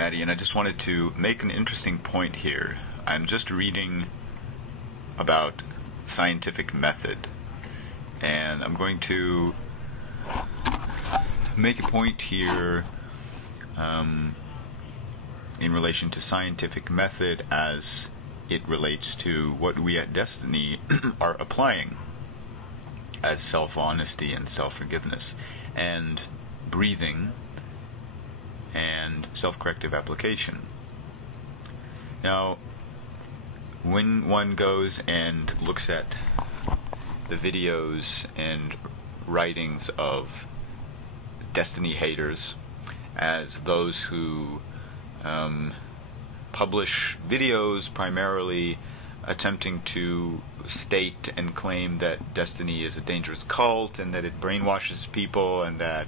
Maddie, and I just wanted to make an interesting point here. I'm just reading about scientific method, and I'm going to make a point here in relation to scientific method as it relates to what we at Desteni are applying as self-honesty and self-forgiveness and breathing and self-corrective application. Now, when one goes and looks at the videos and writings of Desteni haters as those who publish videos primarily attempting to state and claim that Desteni is a dangerous cult and that it brainwashes people and that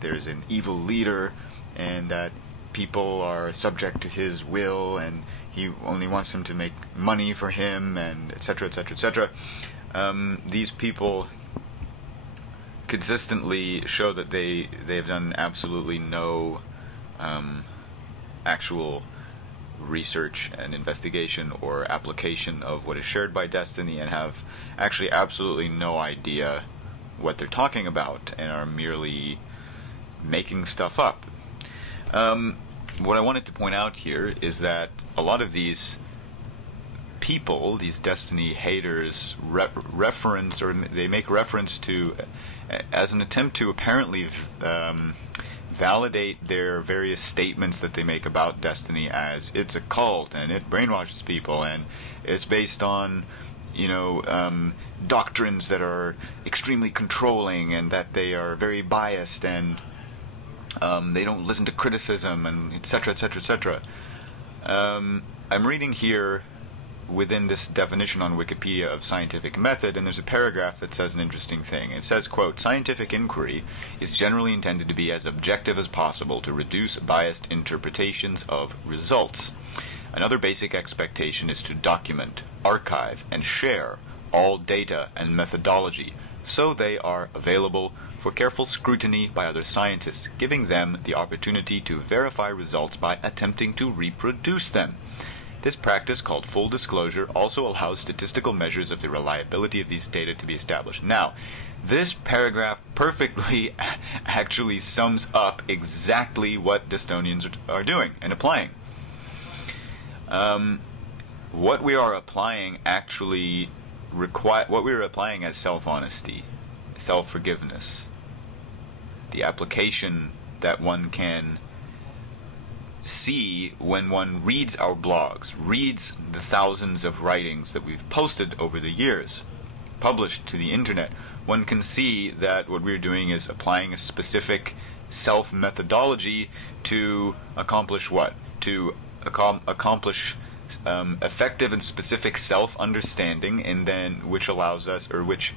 there's an evil leader and that people are subject to his will and he only wants them to make money for him, and etc., etc., etc. These people consistently show that they've done absolutely no actual research and investigation or application of what is shared by Desteni, and have actually absolutely no idea what they're talking about and are merely making stuff up. What I wanted to point out here is that a lot of these people, these Desteni haters, reference, or they make reference to, as an attempt to apparently validate their various statements that they make about Desteni as it's a cult and it brainwashes people and it's based on, doctrines that are extremely controlling and that they are very biased and they don't listen to criticism and etc., etc., etc. I'm reading here within this definition on Wikipedia of scientific method, and there's a paragraph that says an interesting thing. It says, quote, "Scientific inquiry is generally intended to be as objective as possible to reduce biased interpretations of results. Another basic expectation is to document, archive, and share all data and methodology so they are available for careful scrutiny by other scientists, giving them the opportunity to verify results by attempting to reproduce them. This practice, called full disclosure, also allows statistical measures of the reliability of these data to be established." Now, this paragraph perfectly actually sums up exactly what Destonians are doing and applying. What we are applying actually what we are applying as self-honesty, self-forgiveness, the application that one can see when one reads our blogs, reads the thousands of writings that we've posted over the years, published to the internet, one can see that what we're doing is applying a specific self-methodology to accomplish what? To accomplish effective and specific self-understanding, and then which allows us, or which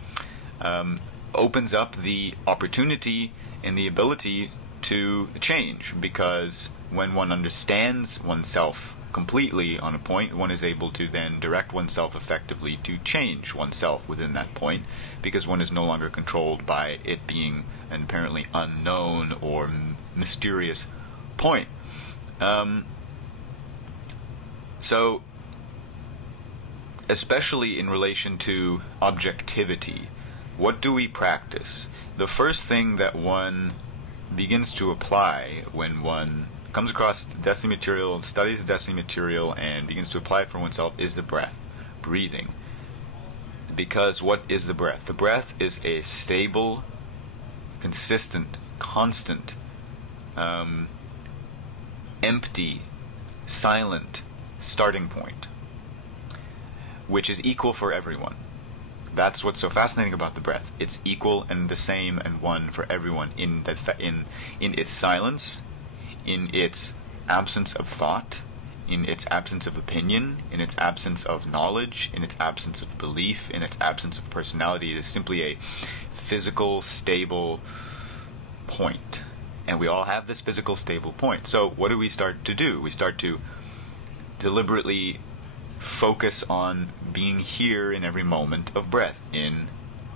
opens up the opportunity and the ability to change, because when one understands oneself completely on a point, one is able to then direct oneself effectively to change oneself within that point, because one is no longer controlled by it being an apparently unknown or mysterious point. So, especially in relation to objectivity, what do we practice? The first thing that one begins to apply when one comes across Desteni material, studies the Desteni material, and begins to apply it for oneself is the breath, breathing. Because what is the breath? The breath is a stable, consistent, constant, empty, silent starting point, which is equal for everyone. That's what's so fascinating about the breath. It's equal and the same and one for everyone in its silence, in its absence of thought, in its absence of opinion, in its absence of knowledge, in its absence of belief, in its absence of personality. It is simply a physical, stable point. And we all have this physical, stable point. So what do we start to do? We start to deliberately focus on being here in every moment of breath, in,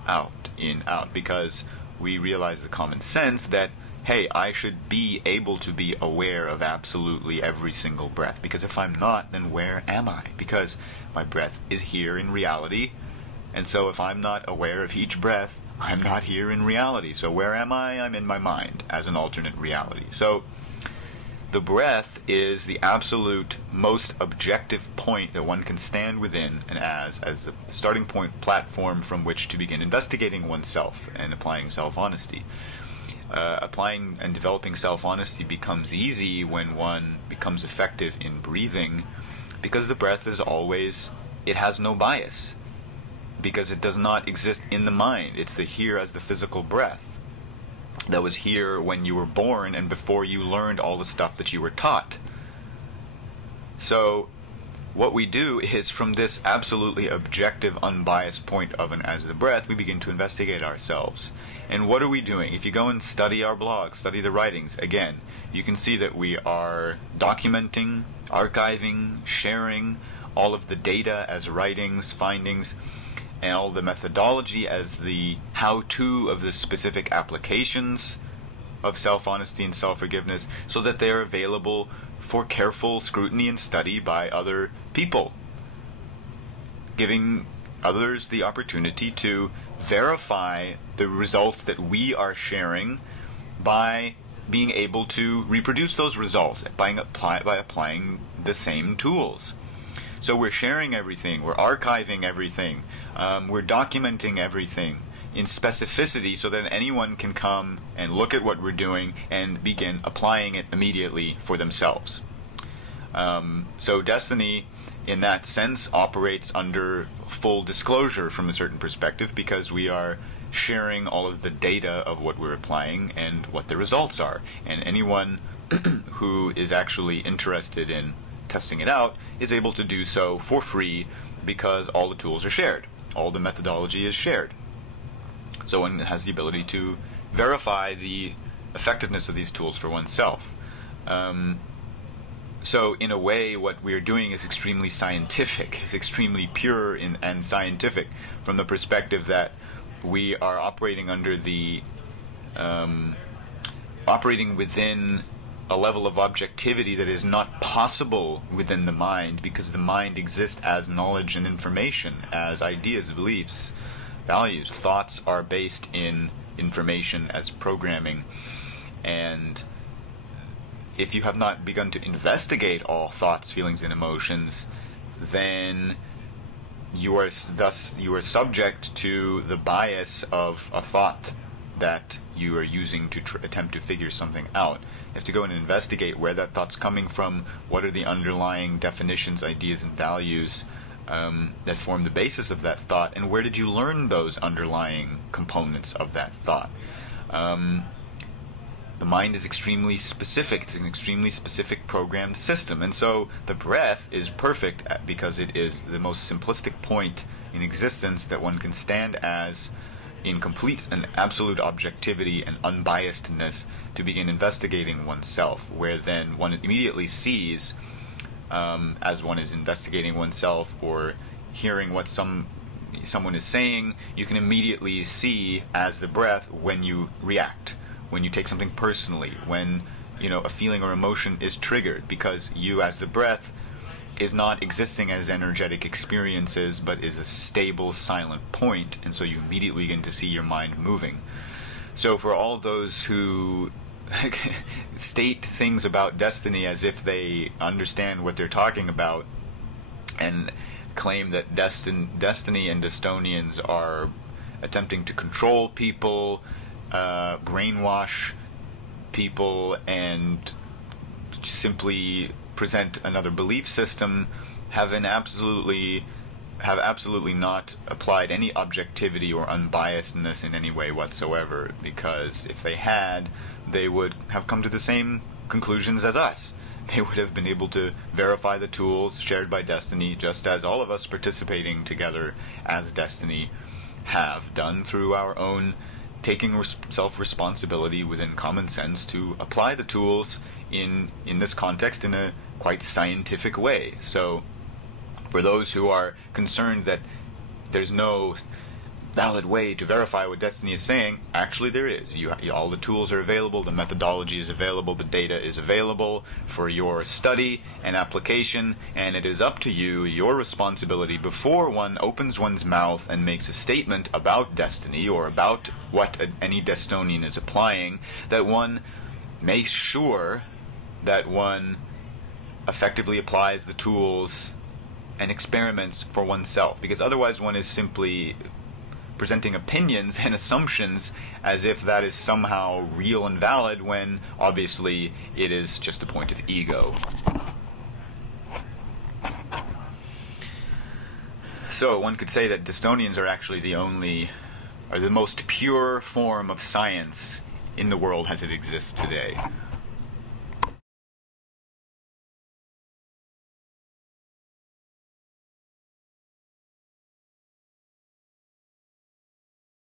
out, because we realize the common sense that hey, I should be able to be aware of absolutely every single breath, because if I'm not, then where am I? Because my breath is here in reality, and so if I'm not aware of each breath, I'm not here in reality. So where am I? I'm in my mind as an alternate reality. So the breath is the absolute most objective point that one can stand within and as a starting point platform from which to begin investigating oneself and applying self-honesty. Applying and developing self-honesty becomes easy when one becomes effective in breathing, because the breath is always, it has no bias, because it does not exist in the mind. It's the here as the physical breath that was here when you were born and before you learned all the stuff that you were taught. So what we do is, from this absolutely objective, unbiased point of and as the breath, we begin to investigate ourselves. And what are we doing? If you go and study our blog, study the writings, again, you can see that we are documenting, archiving, sharing all of the data as writings, findings, and all the methodology as the how-to of the specific applications of self-honesty and self-forgiveness, so that they are available for careful scrutiny and study by other people, giving others the opportunity to verify the results that we are sharing by being able to reproduce those results by applying the same tools. So we're sharing everything, we're archiving everything, we're documenting everything in specificity so that anyone can come and look at what we're doing and begin applying it immediately for themselves. So Desteni, in that sense, operates under full disclosure from a certain perspective, because we are sharing all of the data of what we're applying and what the results are. And anyone who is actually interested in testing it out is able to do so for free, because all the tools are shared. All the methodology is shared. So one has the ability to verify the effectiveness of these tools for oneself. So in a way, what we're doing is extremely scientific, is extremely pure and scientific, from the perspective that we are operating under the operating within a level of objectivity that is not possible within the mind, because the mind exists as knowledge and information, as ideas, beliefs, values. Thoughts are based in information as programming, and if you have not begun to investigate all thoughts, feelings, and emotions, then you are subject to the bias of a thought that you are using to attempt to figure something out. You have to go and investigate where that thought's coming from, what are the underlying definitions, ideas, and values that form the basis of that thought, and where did you learn those underlying components of that thought. The mind is extremely specific. It's an extremely specific programmed system. And so the breath is perfect because it is the most simplistic point in existence that one can stand as, in complete and absolute objectivity and unbiasedness, to begin investigating oneself, where then one immediately sees, as one is investigating oneself or hearing what someone is saying, you can immediately see as the breath when you react, when you take something personally, when a feeling or emotion is triggered, because you as the breath is not existing as energetic experiences, but is a stable, silent point, and so you immediately begin to see your mind moving. So for all those who state things about Desteni as if they understand what they're talking about, and claim that Desteni and Destonians are attempting to control people, brainwash people, and simply present another belief system, have absolutely not applied any objectivity or unbiasedness in any way whatsoever, because if they had, they would have come to the same conclusions as us. They would have been able to verify the tools shared by Desteni, just as all of us participating together as Desteni have done through our own taking self-responsibility within common sense to apply the tools in this context in a quite scientific way. So for those who are concerned that there's no valid way to verify what Desteni is saying, actually there is. All the tools are available, the methodology is available, the data is available for your study and application, and it is up to you, your responsibility, before one opens one's mouth and makes a statement about Desteni or about what any Destonian is applying, that one makes sure that one effectively applies the tools and experiments for oneself, because otherwise one is simply presenting opinions and assumptions as if that is somehow real and valid, when obviously it is just a point of ego. So one could say that Destonians are actually the most pure form of science in the world as it exists today.